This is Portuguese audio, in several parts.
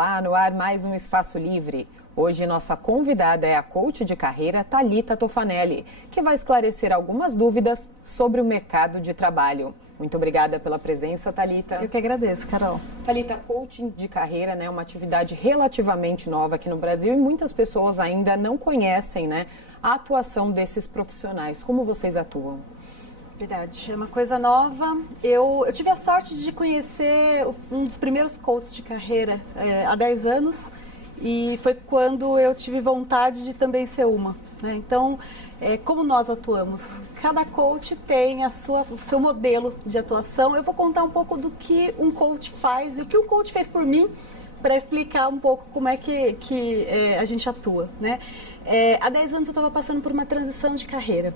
Olá, no ar mais um Espaço Livre. Hoje nossa convidada é a coach de carreira Thalita Tofanelli, que vai esclarecer algumas dúvidas sobre o mercado de trabalho. Muito obrigada pela presença, Thalita. Eu que agradeço, Carol. Thalita, coaching de carreira é uma atividade relativamente nova aqui no Brasil e muitas pessoas ainda não conhecem, a atuação desses profissionais. Como vocês atuam? Verdade, é uma coisa nova. Eu tive a sorte de conhecer um dos primeiros coaches de carreira há 10 anos e foi quando eu tive vontade de também ser uma. Então, como nós atuamos? Cada coach tem o seu modelo de atuação. Eu vou contar um pouco do que um coach faz e o que um coach fez por mim para explicar um pouco como é que a gente atua. Há 10 anos eu estava passando por uma transição de carreira.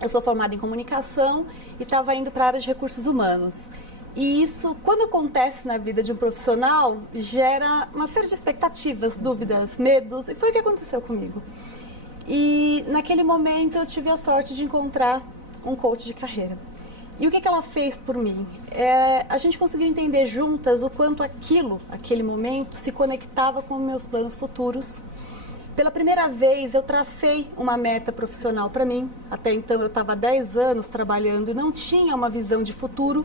Eu sou formada em comunicação e estava indo para a área de recursos humanos. E isso, quando acontece na vida de um profissional, gera uma série de expectativas, dúvidas, medos, e foi o que aconteceu comigo. E naquele momento eu tive a sorte de encontrar um coach de carreira. E o que ela fez por mim? A gente conseguiu entender juntas o quanto aquele momento, se conectava com meus planos futuros. Pela primeira vez eu tracei uma meta profissional para mim. Até então eu estava há 10 anos trabalhando e não tinha uma visão de futuro.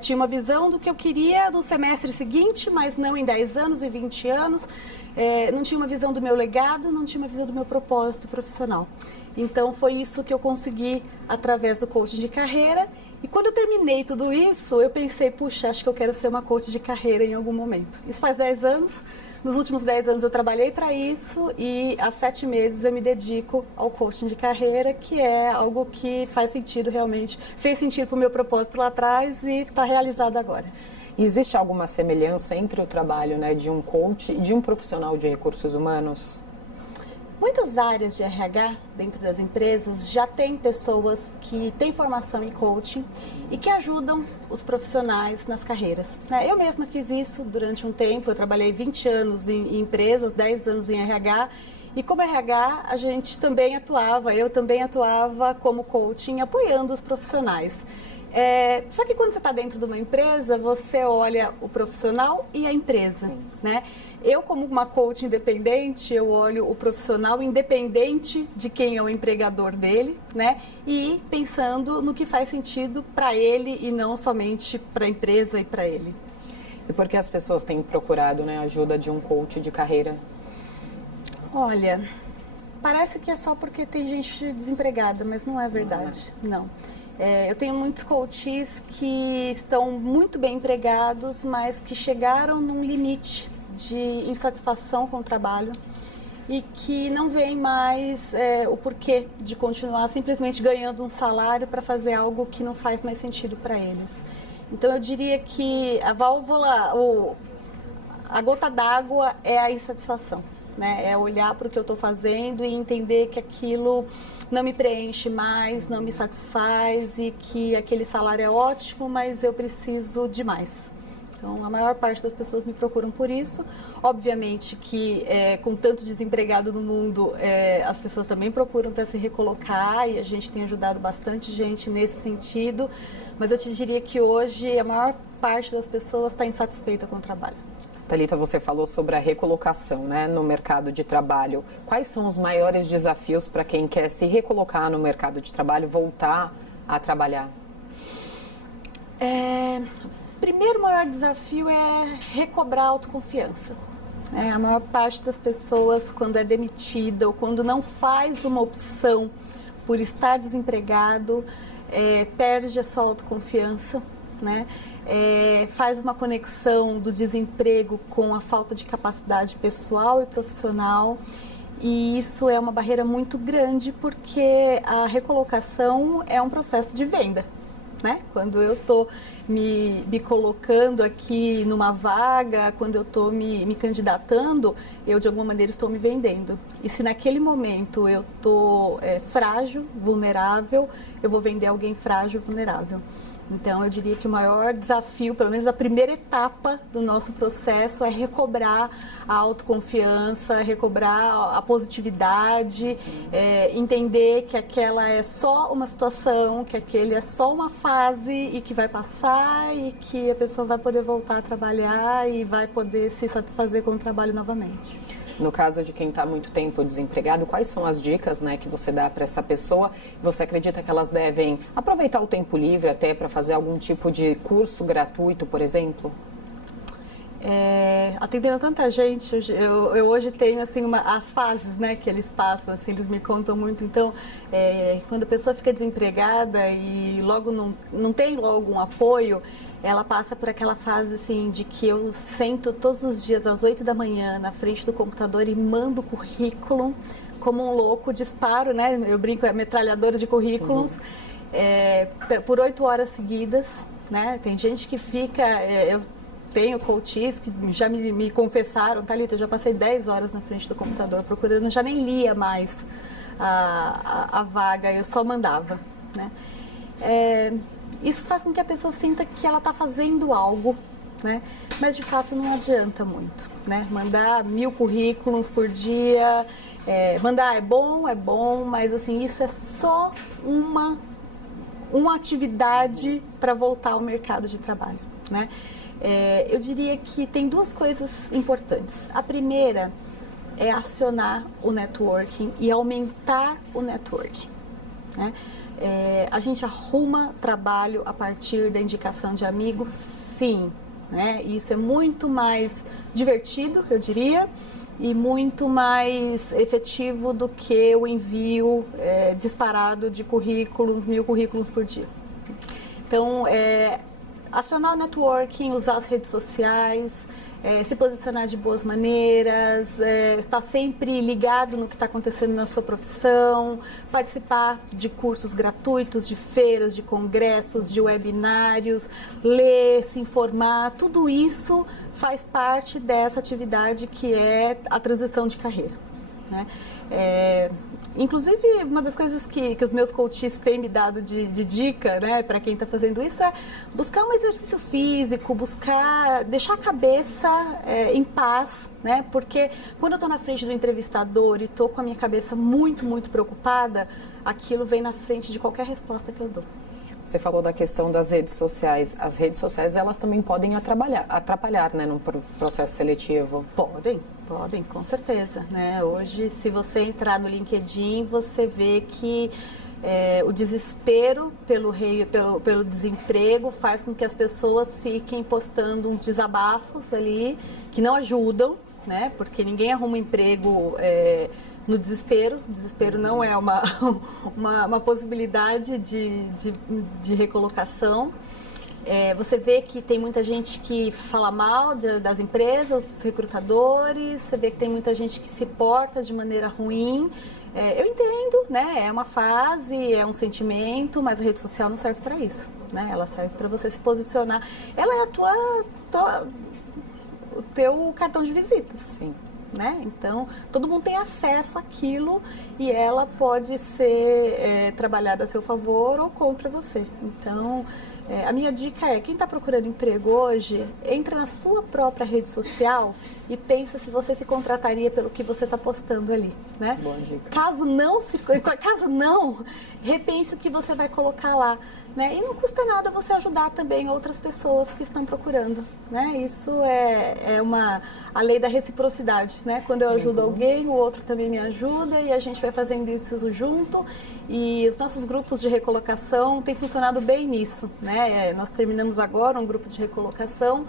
Tinha uma visão do que eu queria no semestre seguinte, mas não em 10 anos e 20 anos. Não tinha uma visão do meu legado, não tinha uma visão do meu propósito profissional. Então foi isso que eu consegui através do coaching de carreira. E quando eu terminei tudo isso, eu pensei, puxa, acho que eu quero ser uma coach de carreira em algum momento. Isso faz 10 anos. Nos últimos 10 anos eu trabalhei para isso e há 7 meses eu me dedico ao coaching de carreira, que é algo que faz sentido realmente, fez sentido para o meu propósito lá atrás e está realizado agora. Existe alguma semelhança entre o trabalho de um coach e de um profissional de recursos humanos? Muitas áreas de RH dentro das empresas já têm pessoas que têm formação em coaching e que ajudam os profissionais nas carreiras. Eu mesma fiz isso durante um tempo, eu trabalhei 20 anos em empresas, 10 anos em RH e como RH eu também atuava como coaching apoiando os profissionais. Só que quando você está dentro de uma empresa, você olha o profissional e a empresa, Eu, como uma coach independente, eu olho o profissional independente de quem é o empregador dele, E pensando no que faz sentido para ele e não somente para a empresa e para ele. E por que as pessoas têm procurado a ajuda de um coach de carreira? Olha, parece que é só porque tem gente desempregada, mas não é verdade, não. Eu tenho muitos coaches que estão muito bem empregados, mas que chegaram num limite de insatisfação com o trabalho e que não veem mais o porquê de continuar simplesmente ganhando um salário para fazer algo que não faz mais sentido para eles. Então eu diria que a válvula, a gota d'água é a insatisfação, É olhar para o que eu estou fazendo e entender que aquilo não me preenche mais, não me satisfaz e que aquele salário é ótimo, mas eu preciso de mais. Então, a maior parte das pessoas me procuram por isso. Obviamente que com tanto desempregado no mundo, as pessoas também procuram para se recolocar e a gente tem ajudado bastante gente nesse sentido. Mas eu te diria que hoje a maior parte das pessoas está insatisfeita com o trabalho. Thalita, você falou sobre a recolocação no mercado de trabalho. Quais são os maiores desafios para quem quer se recolocar no mercado de trabalho, voltar a trabalhar? O primeiro maior desafio é recobrar a autoconfiança. A maior parte das pessoas, quando é demitida ou quando não faz uma opção por estar desempregado, perde a sua autoconfiança, faz uma conexão do desemprego com a falta de capacidade pessoal e profissional. E isso é uma barreira muito grande porque a recolocação é um processo de venda. Quando eu estou me colocando aqui numa vaga, quando eu estou me candidatando, eu de alguma maneira estou me vendendo. E se naquele momento eu estou frágil, vulnerável, eu vou vender alguém frágil, vulnerável. Então, eu diria que o maior desafio, pelo menos a primeira etapa do nosso processo, é recobrar a autoconfiança, recobrar a positividade, entender que aquela é só uma situação, que aquele é só uma fase e que vai passar e que a pessoa vai poder voltar a trabalhar e vai poder se satisfazer com o trabalho novamente. No caso de quem está há muito tempo desempregado, quais são as dicas, né, que você dá para essa pessoa? Você acredita que elas devem aproveitar o tempo livre até para fazer algum tipo de curso gratuito, por exemplo? Atendendo tanta gente, eu hoje tenho assim as fases, né, que eles passam, assim, eles me contam muito. Então, quando a pessoa fica desempregada e logo não tem logo um apoio, ela passa por aquela fase assim de que eu sento todos os dias às 8 da manhã na frente do computador e mando currículo como um louco, disparo, né? Eu brinco, é metralhadora de currículos, por 8 horas seguidas, né? Tem gente que fica, eu tenho coaches que já me confessaram, Thalita, eu já passei 10 horas na frente do computador procurando, já nem lia mais a vaga, eu só mandava, né? Isso faz com que a pessoa sinta que ela está fazendo algo, né? Mas de fato não adianta muito, né? Mandar 1000 currículos por dia, mandar é bom, mas assim, isso é só uma atividade para voltar ao mercado de trabalho, né? Eu diria que tem duas coisas importantes. A primeira é acionar o networking e aumentar o networking, né? A gente arruma trabalho a partir da indicação de amigos, sim, né? Isso é muito mais divertido, eu diria, e muito mais efetivo do que o envio disparado de currículos, 1000 currículos por dia. Então, acionar o networking, usar as redes sociais, se posicionar de boas maneiras, estar sempre ligado no que está acontecendo na sua profissão, participar de cursos gratuitos, de feiras, de congressos, de webinários, ler, se informar, tudo isso faz parte dessa atividade que é a transição de carreira, né? Inclusive, uma das coisas que os meus coaches têm me dado de dica, né, para quem está fazendo isso é buscar um exercício físico, deixar a cabeça em paz, né, porque quando eu estou na frente do entrevistador e estou com a minha cabeça muito, muito preocupada, aquilo vem na frente de qualquer resposta que eu dou. Você falou da questão das redes sociais. As redes sociais, elas também podem atrapalhar, né, no processo seletivo? Podem, com certeza, né? Hoje, se você entrar no LinkedIn, você vê que o desespero pelo desemprego faz com que as pessoas fiquem postando uns desabafos ali que não ajudam, né? Porque ninguém arruma um emprego no desespero. O desespero não é uma possibilidade de recolocação. Você vê que tem muita gente que fala mal das empresas, dos recrutadores, você vê que tem muita gente que se porta de maneira ruim. Eu entendo, né? É uma fase, é um sentimento, mas a rede social não serve para isso, né? Ela serve para você se posicionar. Ela é o teu cartão de visitas. Sim. Né? Então, todo mundo tem acesso àquilo e ela pode ser trabalhada a seu favor ou contra você. Então, a minha dica é, quem está procurando emprego hoje, entra na sua própria rede social e pensa se você se contrataria pelo que você está postando ali, né? Boa dica. Caso não, repense o que você vai colocar lá, né? E não custa nada você ajudar também outras pessoas que estão procurando, né? Isso é a lei da reciprocidade, né? Quando eu ajudo alguém, o outro também me ajuda e a gente vai fazendo isso junto. E os nossos grupos de recolocação têm funcionado bem nisso, né? Nós terminamos agora um grupo de recolocação,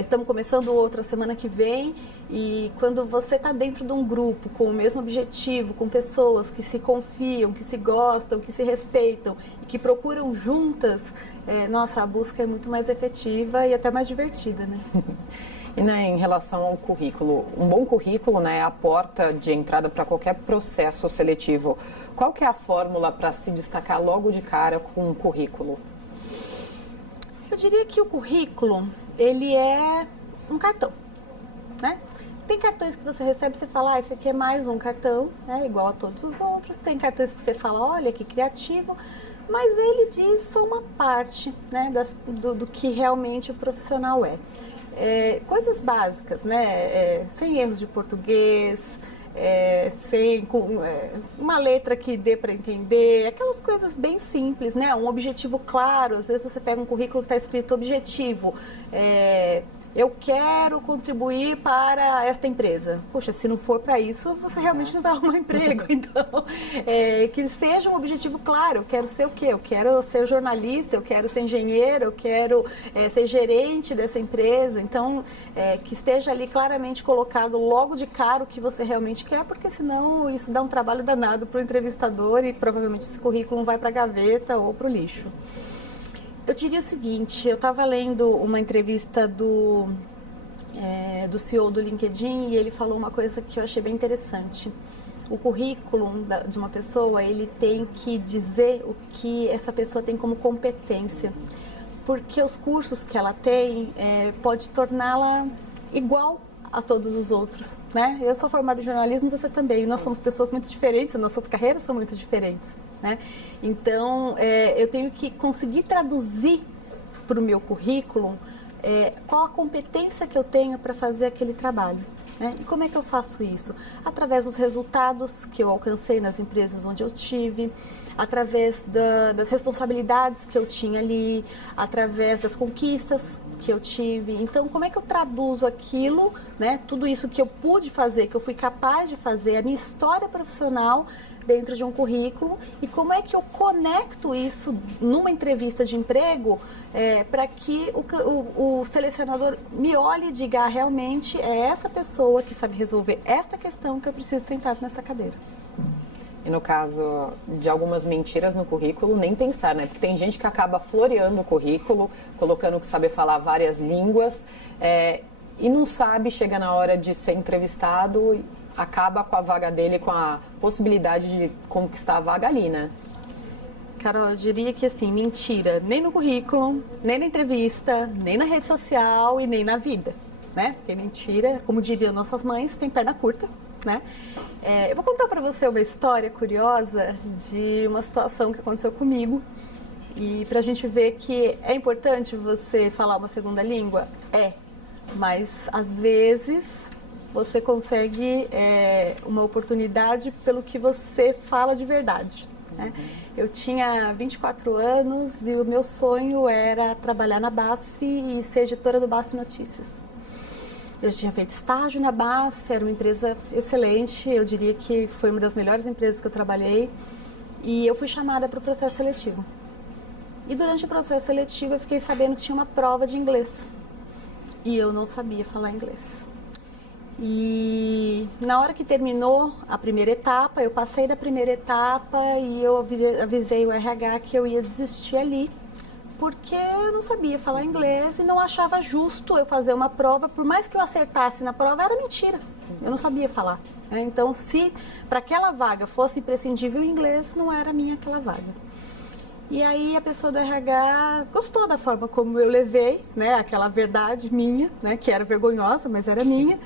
estamos começando outra semana que vem, e quando você está dentro de um grupo com o mesmo objetivo, com pessoas que se confiam, que se gostam, que se respeitam e que procuram juntas, nossa, a busca é muito mais efetiva e até mais divertida, né? E, né, em relação ao currículo, um bom currículo, né, é a porta de entrada para qualquer processo seletivo. Qual que é a fórmula para se destacar logo de cara com um currículo? Eu diria que o currículo, ele é um cartão, né? Tem cartões que você recebe e você fala, esse aqui é mais um cartão, né, igual a todos os outros. Tem cartões que você fala, olha que criativo. mas ele diz só uma parte, né, do que realmente o profissional é. Coisas básicas, né, sem erros de português, sem uma letra que dê para entender, aquelas coisas bem simples, né? Um objetivo claro. Às vezes você pega um currículo que está escrito objetivo, eu quero contribuir para esta empresa. Poxa, se não for para isso, você realmente não vai arrumar emprego. Então, que seja um objetivo claro. Eu quero ser o quê? Eu quero ser jornalista, eu quero ser engenheiro, eu quero ser gerente dessa empresa. Então, que esteja ali claramente colocado logo de cara o que você realmente quer, porque senão isso dá um trabalho danado para o entrevistador e provavelmente esse currículo não vai para a gaveta ou para o lixo. Eu diria o seguinte, eu estava lendo uma entrevista do CEO do LinkedIn e ele falou uma coisa que eu achei bem interessante. O currículo de uma pessoa, ele tem que dizer o que essa pessoa tem como competência, porque os cursos que ela tem pode torná-la igual a todos os outros, né? Eu sou formada em jornalismo, você também. Nós somos pessoas muito diferentes, as nossas carreiras são muito diferentes, né? Então, eu tenho que conseguir traduzir para o meu currículo qual a competência que eu tenho para fazer aquele trabalho. Né? E como é que eu faço isso? Através dos resultados que eu alcancei nas empresas onde eu tive, através das responsabilidades que eu tinha ali, através das conquistas que eu tive. Então, como é que eu traduzo aquilo, né? Tudo isso que eu pude fazer, que eu fui capaz de fazer, a minha história profissional dentro de um currículo, e como é que eu conecto isso numa entrevista de emprego para que o selecionador me olhe e diga, realmente é essa pessoa que sabe resolver esta questão que eu preciso sentar nessa cadeira. E no caso de algumas mentiras no currículo, nem pensar, né? Porque tem gente que acaba floreando o currículo, colocando que sabe falar várias línguas e não sabe, chega na hora de ser entrevistado e acaba com a vaga dele, com a possibilidade de conquistar a vaga ali, né? Carol, eu diria que assim, mentira, nem no currículo, nem na entrevista, nem na rede social e nem na vida, né? Porque mentira, como diriam nossas mães, tem perna curta, né? Eu vou contar para você uma história curiosa de uma situação que aconteceu comigo e para a gente ver que é importante você falar uma segunda língua, mas às vezes você consegue uma oportunidade pelo que você fala de verdade. Né? Eu tinha 24 anos e o meu sonho era trabalhar na BASF e ser editora do BASF Notícias. Eu tinha feito estágio na BASF, era uma empresa excelente, eu diria que foi uma das melhores empresas que eu trabalhei, e eu fui chamada para o processo seletivo. E durante o processo seletivo eu fiquei sabendo que tinha uma prova de inglês, e eu não sabia falar inglês. E na hora que terminou a primeira etapa, eu passei da primeira etapa e eu avisei o RH que eu ia desistir ali, porque eu não sabia falar inglês e não achava justo eu fazer uma prova, por mais que eu acertasse na prova, era mentira, eu não sabia falar. Né? Então, se para aquela vaga fosse imprescindível o inglês, não era minha aquela vaga. E aí a pessoa do RH gostou da forma como eu levei, né, aquela verdade minha, né, que era vergonhosa, mas era minha,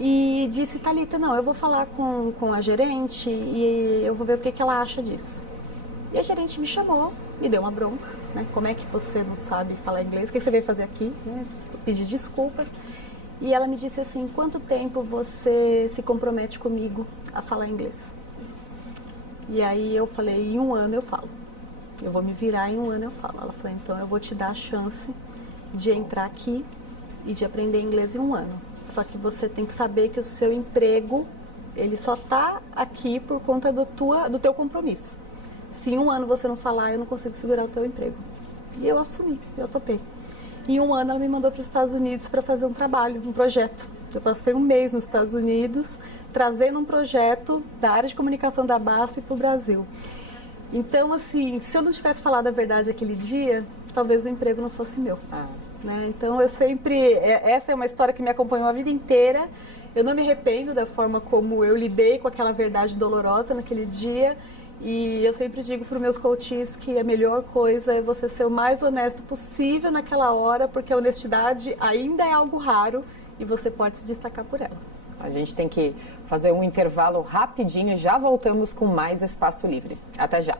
e disse, Thalita, não, eu vou falar com a gerente e eu vou ver o que ela acha disso. E a gerente me chamou, me deu uma bronca, né? Como é que você não sabe falar inglês? O que você veio fazer aqui? Né? Eu pedi desculpas. E ela me disse assim, quanto tempo você se compromete comigo a falar inglês? E aí eu falei, em 1 ano eu falo. Eu vou me virar, em 1 ano eu falo. Ela falou, então eu vou te dar a chance de entrar aqui e de aprender inglês em 1 ano. Só que você tem que saber que o seu emprego, ele só está aqui por conta do teu compromisso. Se em 1 ano você não falar, eu não consigo segurar o teu emprego. E eu assumi, eu topei. Em 1 ano ela me mandou para os Estados Unidos para fazer um trabalho, um projeto. Eu passei 1 mês nos Estados Unidos, trazendo um projeto da área de comunicação da BASF para o Brasil. Então, assim, se eu não tivesse falado a verdade aquele dia, talvez o emprego não fosse meu. Né? Então, eu sempre... Essa é uma história que me acompanhou a vida inteira. Eu não me arrependo da forma como eu lidei com aquela verdade dolorosa naquele dia. E eu sempre digo para os meus coaches que a melhor coisa é você ser o mais honesto possível naquela hora, porque a honestidade ainda é algo raro e você pode se destacar por ela. A gente tem que fazer um intervalo rapidinho e já voltamos com mais Espaço Livre. Até já!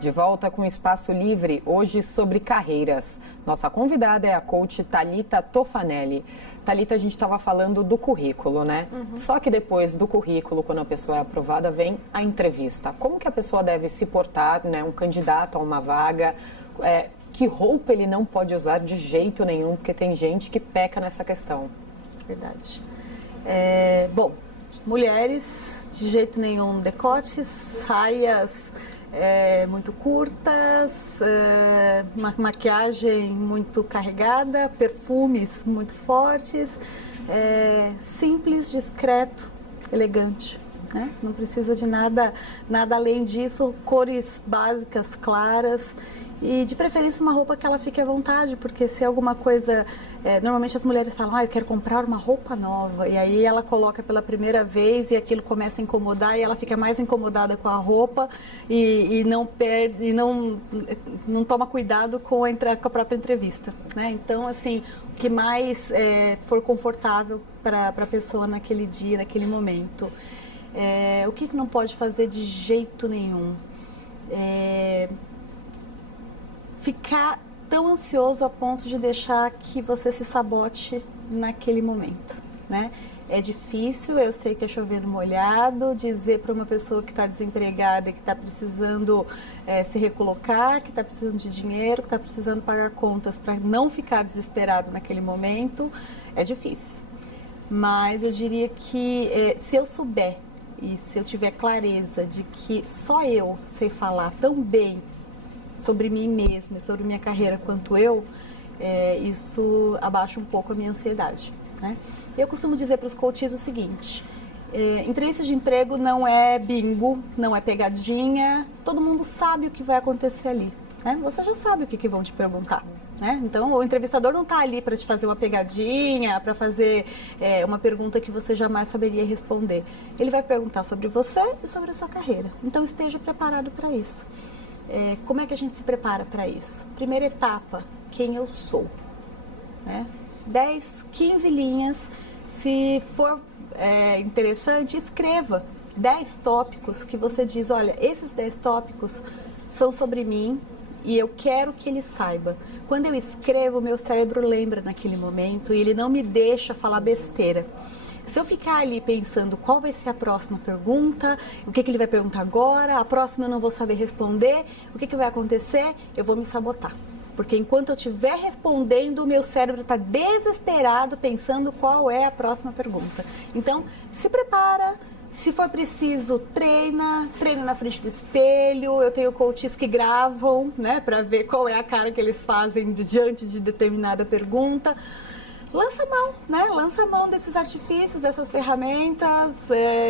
De volta com Espaço Livre, hoje sobre carreiras. Nossa convidada é a coach Thalita Tofanelli. Thalita, a gente estava falando do currículo, né? Só que depois do currículo, quando a pessoa é aprovada, vem a entrevista. Como que a pessoa deve se portar, né? Um candidato a uma vaga, que roupa ele não pode usar de jeito nenhum, porque tem gente que peca nessa questão. Verdade. Bom, mulheres, de jeito nenhum decotes, saias muito curtas, maquiagem muito carregada, perfumes muito fortes, simples, discreto, elegante, né? Não precisa de nada além disso, cores básicas, claras. E de preferência uma roupa que ela fique à vontade, porque se alguma coisa... normalmente as mulheres falam, eu quero comprar uma roupa nova. E aí ela coloca pela primeira vez e aquilo começa a incomodar e ela fica mais incomodada com a roupa e não perde, e não toma cuidado com a própria entrevista, né? Então, assim, o que mais for confortável para a pessoa naquele dia, naquele momento. O que não pode fazer de jeito nenhum? Ficar tão ansioso a ponto de deixar que você se sabote naquele momento, né? É difícil, eu sei que é chover no molhado, dizer para uma pessoa que está desempregada e que está precisando se recolocar, que está precisando de dinheiro, que está precisando pagar contas para não ficar desesperado naquele momento, é difícil. Mas eu diria que se eu souber e se eu tiver clareza de que só eu sei falar tão bem sobre mim mesma, sobre minha carreira quanto eu, isso abaixa um pouco a minha ansiedade, né? Eu costumo dizer para os coaches o seguinte, entrevista de emprego não é bingo, não é pegadinha, todo mundo sabe o que vai acontecer ali, né? Você já sabe o que vão te perguntar, né? Então o entrevistador não está ali para te fazer uma pegadinha, para fazer uma pergunta que você jamais saberia responder. Ele vai perguntar sobre você e sobre a sua carreira, então esteja preparado para isso. Como é que a gente se prepara para isso? Primeira etapa, quem eu sou, né? 10, 15 linhas, se for interessante, escreva 10 tópicos que você diz, olha, esses 10 tópicos são sobre mim e eu quero que ele saiba. Quando eu escrevo, meu cérebro lembra naquele momento e ele não me deixa falar besteira. Se eu ficar ali pensando qual vai ser a próxima pergunta, o que ele vai perguntar agora, a próxima eu não vou saber responder, o que vai acontecer, eu vou me sabotar. Porque enquanto eu estiver respondendo, o meu cérebro está desesperado pensando qual é a próxima pergunta. Então, se prepara, se for preciso, treina na frente do espelho. Eu tenho coaches que gravam, né, para ver qual é a cara que eles fazem diante de determinada pergunta. Lança mão, né? Lança mão desses artifícios, dessas ferramentas.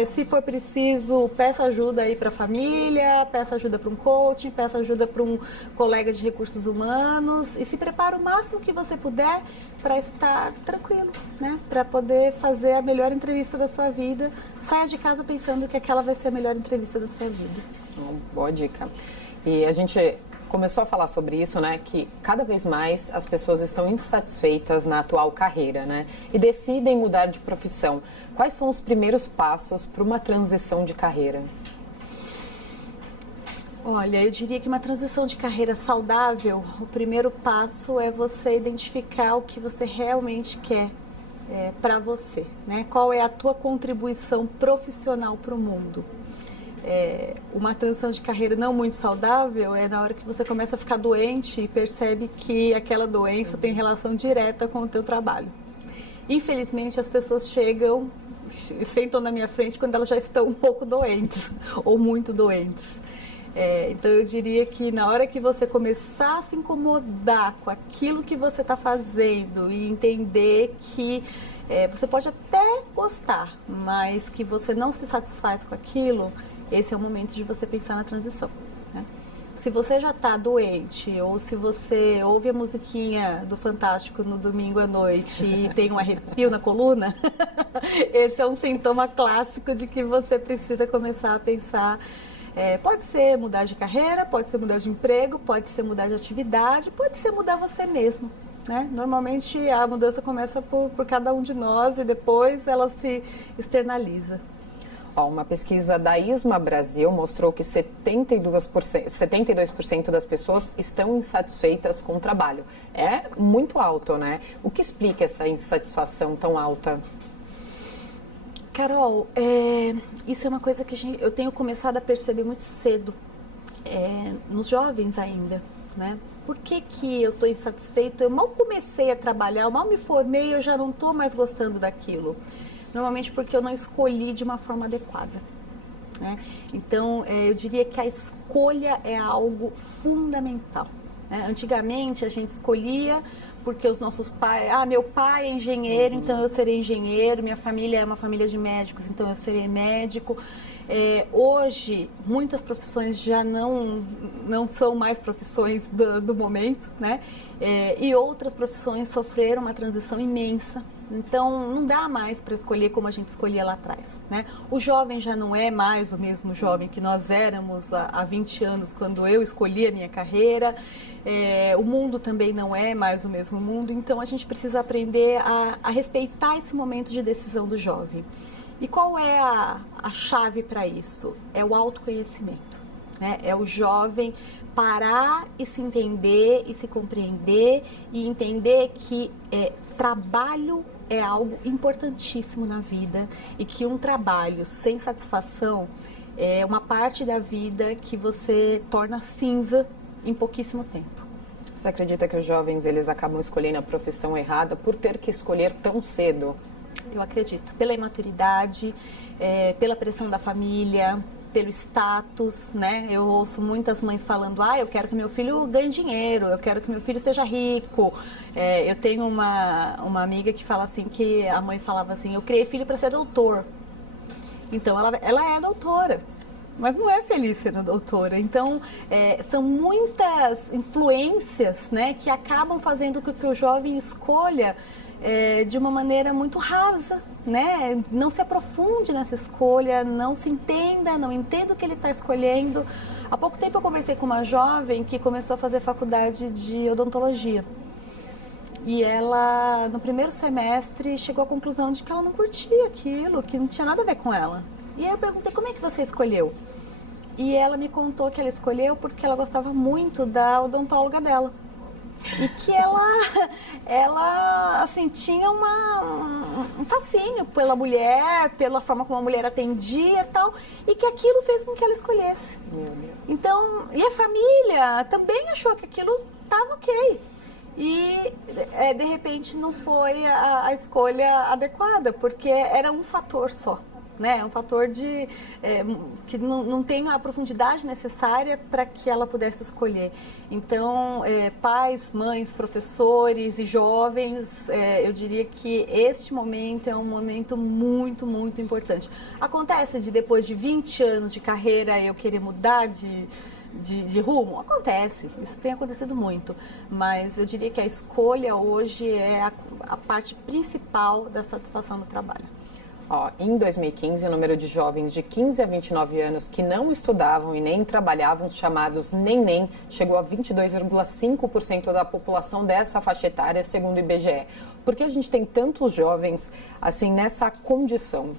Se for preciso, peça ajuda aí para a família, peça ajuda para um coach, peça ajuda para um colega de recursos humanos e se prepara o máximo que você puder para estar tranquilo, né? Para poder fazer a melhor entrevista da sua vida. Saia de casa pensando que aquela vai ser a melhor entrevista da sua vida. Boa dica. E a gente começou a falar sobre isso, né, que cada vez mais as pessoas estão insatisfeitas na atual carreira, né, e decidem mudar de profissão. Quais são os primeiros passos para uma transição de carreira? Olha, eu diria que uma transição de carreira saudável, o primeiro passo é você identificar o que você realmente quer para você, né? Qual é a tua contribuição profissional para o mundo? Uma transição de carreira não muito saudável é na hora que você começa a ficar doente e percebe que aquela doença tem relação direta com o teu trabalho. Infelizmente, as pessoas chegam e sentam na minha frente quando elas já estão um pouco doentes ou muito doentes. Então, eu diria que na hora que você começar a se incomodar com aquilo que você está fazendo e entender que você pode até gostar, mas que você não se satisfaz com aquilo, esse é o momento de você pensar na transição, né? Se você já está doente ou se você ouve a musiquinha do Fantástico no domingo à noite e tem um arrepio na coluna, esse é um sintoma clássico de que você precisa começar a pensar. Pode ser mudar de carreira, pode ser mudar de emprego, pode ser mudar de atividade, pode ser mudar você mesmo, né? Normalmente a mudança começa por cada um de nós e depois ela se externaliza. Uma pesquisa da ISMA Brasil mostrou que 72% das pessoas estão insatisfeitas com o trabalho. É muito alto, né? O que explica essa insatisfação tão alta? Carol, isso é uma coisa que eu tenho começado a perceber muito cedo, nos jovens ainda, né? Por que eu estou insatisfeito? Eu mal comecei a trabalhar, eu mal me formei, eu já não estou mais gostando daquilo. Normalmente porque eu não escolhi de uma forma adequada, né? Então, eu diria que a escolha é algo fundamental, né? Antigamente, a gente escolhia porque os nossos pais... meu pai é engenheiro, então eu serei engenheiro. Minha família é uma família de médicos, então eu serei médico. Hoje, muitas profissões já não são mais profissões do momento, né? E outras profissões sofreram uma transição imensa. Então, não dá mais para escolher como a gente escolhia lá atrás, né? O jovem já não é mais o mesmo jovem que nós éramos há 20 anos, quando eu escolhi a minha carreira. O mundo também não é mais o mesmo mundo. Então, a gente precisa aprender a respeitar esse momento de decisão do jovem. E qual é a chave para isso? É o autoconhecimento, né? É o jovem parar e se entender e se compreender e entender que trabalho é algo importantíssimo na vida e que um trabalho sem satisfação é uma parte da vida que você torna cinza em pouquíssimo tempo. Você acredita que os jovens eles acabam escolhendo a profissão errada por ter que escolher tão cedo? Eu acredito, pela imaturidade, pela pressão da família, pelo status, né? Eu ouço muitas mães falando, eu quero que meu filho ganhe dinheiro, eu quero que meu filho seja rico. Eu tenho uma amiga que fala assim, que a mãe falava assim, eu criei filho para ser doutor. Então, ela é doutora, mas não é feliz sendo doutora. Então, são muitas influências, né, que acabam fazendo com que o jovem escolha de uma maneira muito rasa, né? Não se aprofunde nessa escolha, não se entenda, não entenda o que ele está escolhendo. Há pouco tempo eu conversei com uma jovem que começou a fazer faculdade de odontologia. E ela, no primeiro semestre, chegou à conclusão de que ela não curtia aquilo, que não tinha nada a ver com ela. E aí eu perguntei, como é que você escolheu? E ela me contou que ela escolheu porque ela gostava muito da odontóloga dela. E que ela assim, tinha um fascínio pela mulher, pela forma como a mulher atendia e tal, e que aquilo fez com que ela escolhesse. Então, e a família também achou que aquilo estava ok. E, de repente, não foi a escolha adequada, porque era um fator só. Né? Um fator que não tem a profundidade necessária para que ela pudesse escolher. Então, pais, mães, professores e jovens, eu diria que este momento é um momento muito, muito importante. Acontece de depois de 20 anos de carreira eu querer mudar de rumo? Acontece, isso tem acontecido muito, mas eu diria que a escolha hoje é a parte principal da satisfação do trabalho. Em 2015, o número de jovens de 15 a 29 anos que não estudavam e nem trabalhavam, chamados neném, chegou a 22,5% da população dessa faixa etária, segundo o IBGE. Por que a gente tem tantos jovens assim nessa condição?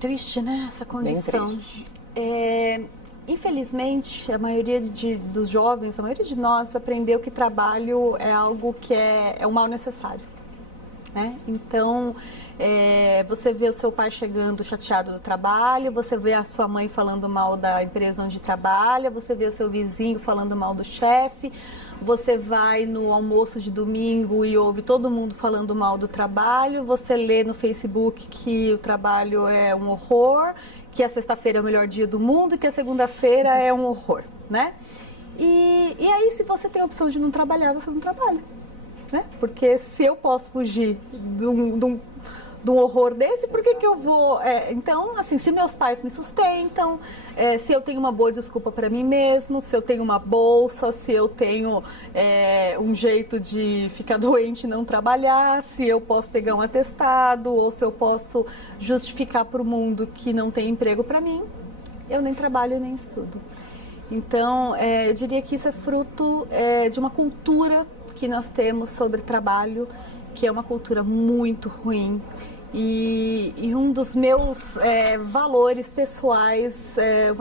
Triste, né? Essa condição. Bem triste. Infelizmente, a maioria dos jovens, a maioria de nós aprendeu que trabalho é algo que é um mal necessário. Né? Então, você vê o seu pai chegando chateado do trabalho, você vê a sua mãe falando mal da empresa onde trabalha, você vê o seu vizinho falando mal do chefe, você vai no almoço de domingo e ouve todo mundo falando mal do trabalho, você lê no Facebook que o trabalho é um horror, que a sexta-feira é o melhor dia do mundo e que a segunda-feira é um horror, né? E aí, se você tem a opção de não trabalhar, você não trabalha. Né? Porque se eu posso fugir de um horror desse, por que eu vou? Então, assim, se meus pais me sustentam, se eu tenho uma boa desculpa para mim mesmo, se eu tenho uma bolsa, se eu tenho um jeito de ficar doente e não trabalhar, se eu posso pegar um atestado, ou se eu posso justificar para o mundo que não tem emprego para mim, eu nem trabalho nem estudo. Então, eu diria que isso é fruto de uma cultura que nós temos sobre trabalho, que é uma cultura muito ruim E um dos meus valores pessoais,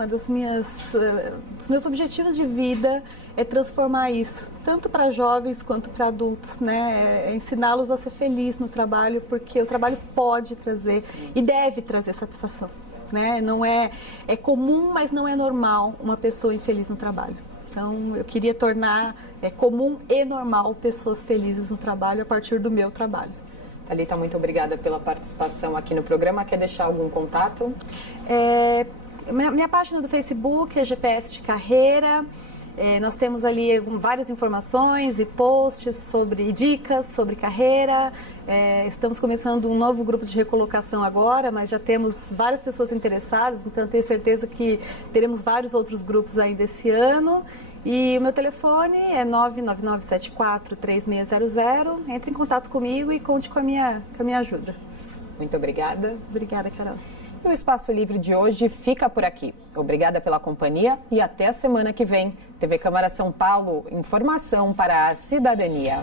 dos meus objetivos de vida é transformar isso, tanto para jovens quanto para adultos, né? Ensiná-los a ser felizes no trabalho, porque o trabalho pode trazer e deve trazer satisfação, né? Não é comum, mas não é normal uma pessoa infeliz no trabalho. Então, eu queria tornar comum e normal pessoas felizes no trabalho a partir do meu trabalho. Thalita, muito obrigada pela participação aqui no programa. Quer deixar algum contato? Minha página do Facebook é GPS de Carreira. Nós temos ali várias informações e posts e dicas sobre carreira. Estamos começando um novo grupo de recolocação agora, mas já temos várias pessoas interessadas, então tenho certeza que teremos vários outros grupos ainda esse ano. E o meu telefone é 999743600. Entre em contato comigo e conte com a minha ajuda. Muito obrigada. Obrigada, Carol. E o Espaço Livre de hoje fica por aqui. Obrigada pela companhia e até a semana que vem. TV Câmara São Paulo, informação para a cidadania.